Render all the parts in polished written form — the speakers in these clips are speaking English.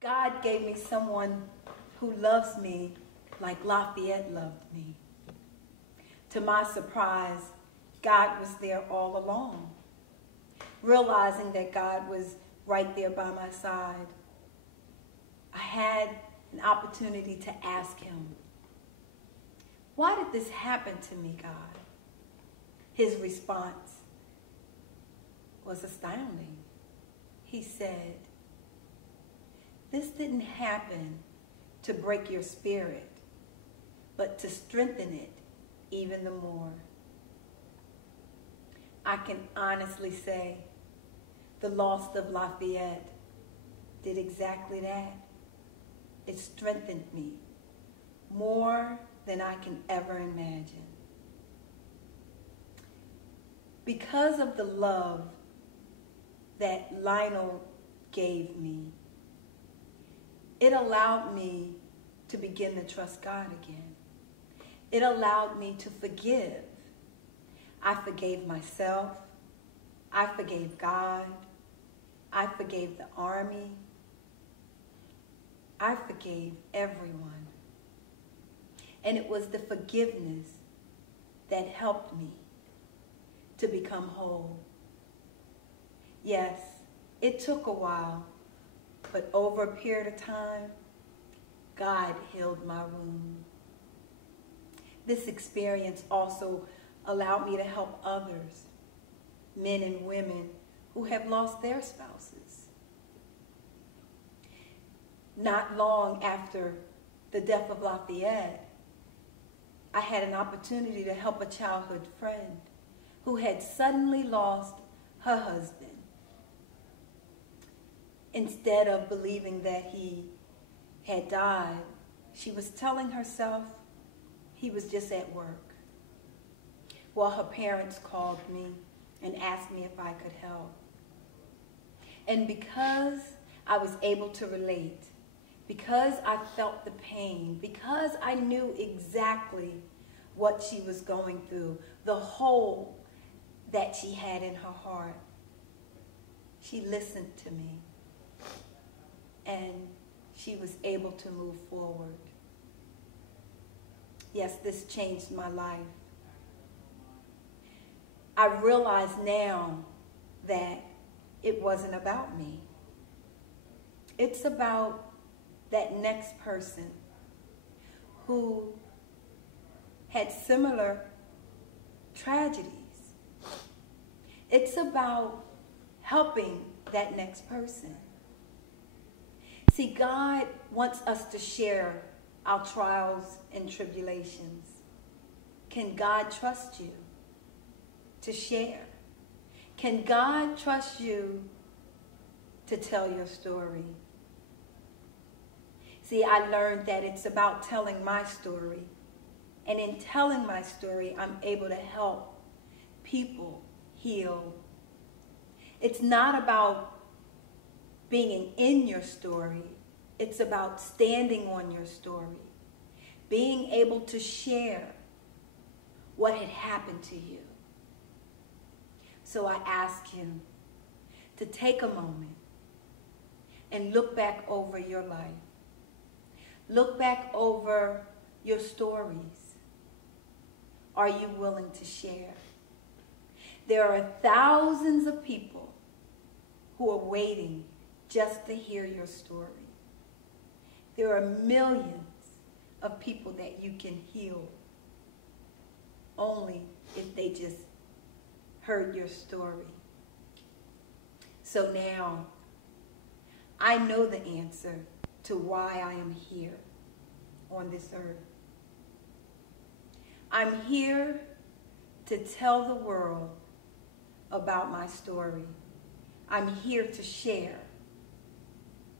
God gave me someone who loves me like Lafayette loved me. To my surprise, God was there all along. Realizing that God was right there by my side, I had an opportunity to ask him, "Why did this happen to me, God?" His response was astounding. He said, "This didn't happen to break your spirit, but to strengthen it even the more." I can honestly say the loss of Lafayette did exactly that. It strengthened me more than I can ever imagine. Because of the love that Lionel gave me, it allowed me to begin to trust God again. It allowed me to forgive. I forgave myself. I forgave God. I forgave the army. I forgave everyone. And it was the forgiveness that helped me to become whole. Yes, it took a while, but over a period of time, God healed my wound. This experience also allowed me to help others, men and women who have lost their spouses. Not long after the death of Lafayette, I had an opportunity to help a childhood friend who had suddenly lost her husband. Instead of believing that he had died, she was telling herself he was just at work. Well, her parents called me and asked me if I could help. And because I was able to relate, because I felt the pain, because I knew exactly what she was going through, the hole that she had in her heart, she listened to me. And she was able to move forward. Yes, this changed my life. I realize now that it wasn't about me. It's about that next person who had similar tragedies. It's about helping that next person. See, God wants us to share our trials and tribulations. Can God trust you to share? Can God trust you to tell your story? See, I learned that it's about telling my story. And in telling my story, I'm able to help people heal. It's not about being in your story. It's about standing on your story. Being able to share what had happened to you. So I ask you to take a moment and look back over your life. Look back over your stories. Are you willing to share? There are thousands of people who are waiting just to hear your story. There are millions of people that you can heal only if they just heard your story. So now, I know the answer to why I am here on this earth. I'm here to tell the world about my story. I'm here to share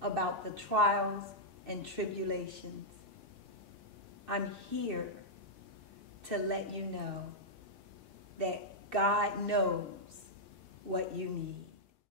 about the trials and tribulations. I'm here to let you know that God knows what you need.